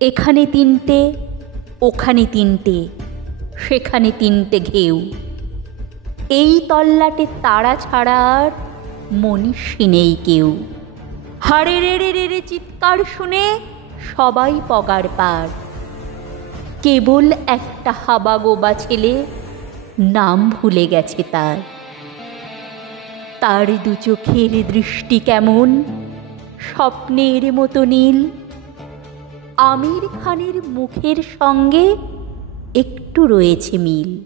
এখানে তিনটে, ওখানে তিনটে, সেখানে তিনটে ঘেউ। এই তল্লাটে তারা ছাড়া আর মনীষী নেই কেউ। হারে রে রে রে রে চিৎকার শুনে সবাই পগার পার। কেবল একটা হাবাগোবা ছেলে নাম ভুলে গেছে তার। তার দু চোখের দৃষ্টি কেমন স্বপ্নের মতো নীল। আমির খানের মুখের সঙ্গে একটু রয়েছে মিল।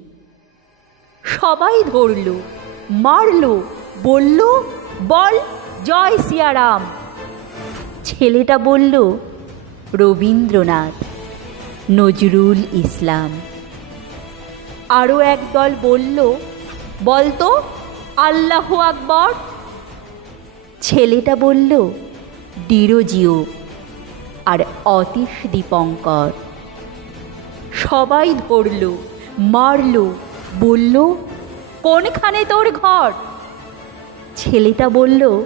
সবাই ধরল, মারল, বলল, বল জয় সিয়ারাম। ছেলেটা বলল, রবীন্দ্রনাথ, নজরুল ইসলাম। আরও একদল বলল, বলতো আল্লাহ আকবর। ছেলেটা বলল, ডিরোজিও আর অতীশ দীপঙ্কর। সবাই ধরল, মারল, বলল, কোনখানে তোর ঘর? ছেলেটা বলল,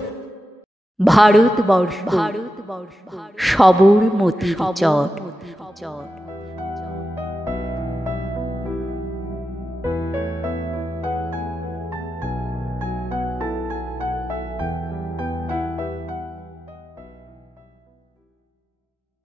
ভারতবর্ষ, ভারতবর্ষ, সবরমতী চর।